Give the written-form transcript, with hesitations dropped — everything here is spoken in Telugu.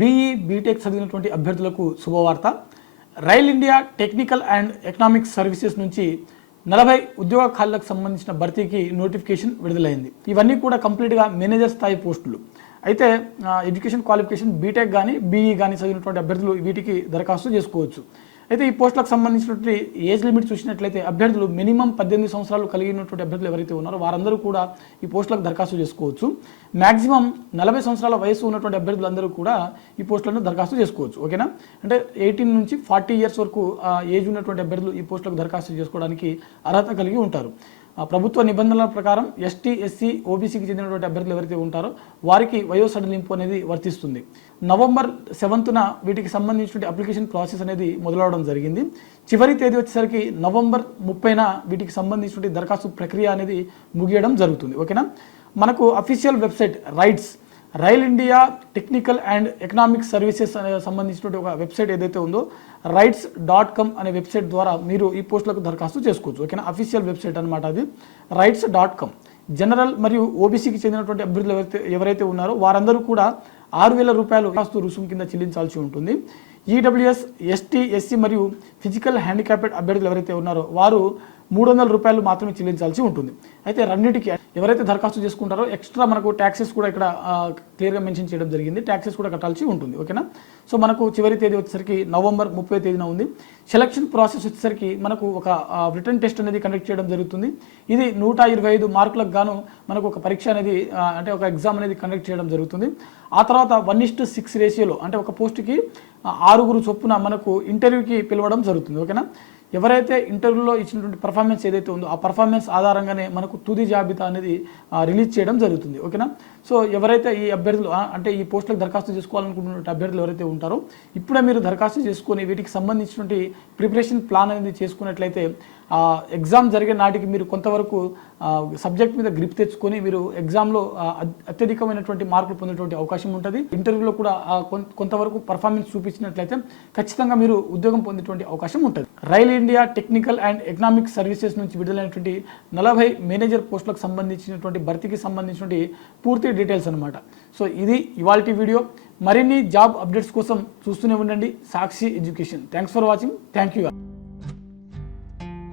బీఈ బీటెక్ చదివినటువంటి అభ్యర్థులకు శుభవార్త. Rail India technical and economics services నుంచి 40 ఉద్యోగ ఖాళీలకు సంబంధించిన భర్తీకి నోటిఫికేషన్ విడుదలైంది. ఇవన్నీ కూడా కంప్లీట్గా మేనేజర్ స్థాయి పోస్టులు. అయితే ఎడ్యుకేషన్ క్వాలిఫికేషన్ బీటెక్ కానీ బీఈ కానీ చదివినటువంటి అభ్యర్థులు వీటికి దరఖాస్తు చేసుకోవచ్చు. అయితే ఈ పోస్టులకు సంబంధించినటువంటి ఏజ్ లిమిట్ చూసినట్లయితే అభ్యర్థులు మినిమం 18 సంవత్సరాలు కలిగినటువంటి అభ్యర్థులు ఎవరైతే ఉన్నారో వారందరూ కూడా ఈ పోస్టులకు దరఖాస్తు చేసుకోవచ్చు. మ్యాక్సిమం 40 సంవత్సరాల వయసు ఉన్నటువంటి అభ్యర్థులందరూ కూడా ఈ పోస్టులను దరఖాస్తు చేసుకోవచ్చు. ఓకేనా? అంటే 18 నుంచి 40 ఇయర్స్ వరకు ఏజ్ ఉన్నటువంటి అభ్యర్థులు ఈ పోస్టులకు దరఖాస్తు చేసుకోవడానికి అర్హత కలిగి ఉంటారు. ప్రభుత్వ నిబంధనల ప్రకారం ఎస్టీ, ఎస్సీ, ఓబీసీకి చెందినటువంటి అభ్యర్థులు ఎవరైతే ఉంటారో వారికి వయో సడలింపు అనేది వర్తిస్తుంది. నవంబర్ 7న వీటికి సంబంధించిన అప్లికేషన్ ప్రాసెస్ అనేది మొదలవడం జరిగింది. చివరి తేదీ వచ్చేసరికి నవంబర్ 30న వీటికి సంబంధించిన దరఖాస్తు ప్రక్రియ అనేది ముగియడం జరుగుతుంది. ఓకేనా? మనకు official website rail India technical and economics services అనే సంబంధించినటువంటి ఒక వెబ్సైట్ ఏదైతే ఉందో rights.com అనే వెబ్సైట్ ద్వారా మీరు ఈ పోస్టులకు దరఖాస్తు చేసుకోవచ్చు. ఓకేనా? అఫీషియల్ వెబ్సైట్ అనమాట అది rights.com. జనరల్ మరియు ఓబీసీకి చెందినటువంటి అభ్యర్థులు ఎవరైతే ఉన్నారో వారందరూ కూడా 6,000 రూపాయలు దరఖాస్తు రుసుము కింద చెల్లించాల్సి ఉంటుంది. ఈడబ్ల్యూఎస్, ఎస్టీ, ఎస్సీ మరియు ఫిజికల్ హ్యాండిక్యాప్డ్ అభ్యర్థులు ఎవరైతే ఉన్నారో వారు 300 రూపాయలు మాత్రమే చెల్లించాల్సి ఉంటుంది. అయితే రెండింటికి ఎవరైతే దరఖాస్తు చేసుకుంటారో ఎక్స్ట్రా మనకు ట్యాక్సెస్ కూడా ఇక్కడ క్లియర్గా మెన్షన్ చేయడం జరిగింది. ట్యాక్సెస్ కూడా కట్టాల్సి ఉంటుంది. ఓకేనా? సో మనకు చివరి తేదీ వచ్చేసరికి నవంబర్ 30 తేదీన ఉంది. సెలక్షన్ ప్రాసెస్ వచ్చేసరికి మనకు ఒక రిటర్న్ టెస్ట్ అనేది కండక్ట్ చేయడం జరుగుతుంది. ఇది 125 మార్కులకు గాను మనకు ఒక పరీక్ష అనేది అంటే ఒక ఎగ్జామ్ అనేది కండక్ట్ చేయడం జరుగుతుంది. ఆ తర్వాత 1:6 రేషియోలో అంటే ఒక పోస్టుకి 6 చొప్పున మనకు ఇంటర్వ్యూకి పిలవడం జరుగుతుంది. ఓకేనా? ఎవరైతే ఇంటర్వ్యూలో ఇచ్చినటువంటి పర్ఫార్మెన్స్ ఏదైతే ఉందో ఆ పర్ఫార్మెన్స్ ఆధారంగానే మనకు తుది జాబితా అనేది రిలీజ్ చేయడం జరుగుతుంది. ఓకేనా? సో ఎవరైతే ఈ అభ్యర్థులు అంటే ఈ పోస్టులకు దరఖాస్తు చేసుకోవాలనుకుంటున్న అభ్యర్థులు ఎవరైతే ఉంటారో ఇప్పుడే మీరు దరఖాస్తు చేసుకొని వీటికి సంబంధించినటువంటి ప్రిపరేషన్ ప్లాన్ అనేది చేసుకున్నట్లయితే ఎగ్జామ్ జరిగే నాటికి మీరు కొంతవరకు సబ్జెక్ట్ మీద గ్రిప్ తెచ్చుకొని మీరు ఎగ్జామ్లో అత్యధికమైనటువంటి మార్కులు పొందేటువంటి అవకాశం ఉంటుంది. ఇంటర్వ్యూలో కూడా కొంతవరకు పర్ఫార్మెన్స్ చూపించినట్లయితే ఖచ్చితంగా మీరు ఉద్యోగం పొందేటువంటి అవకాశం ఉంటుంది. Rail India technical and economic services నుంచి విడుదలైనటువంటి 40 మేనేజర్ పోస్టులకు సంబంధించినటువంటి భర్తీకి సంబంధించినటువంటి పూర్తి డీటెయిల్స్ అనమాట. సో ఇది ఇవాల్టి వీడియో. మరిన్ని జాబ్ అప్డేట్స్ కోసం చూస్తూనే ఉండండి Sakshi education. Thanks for watching. Thank you.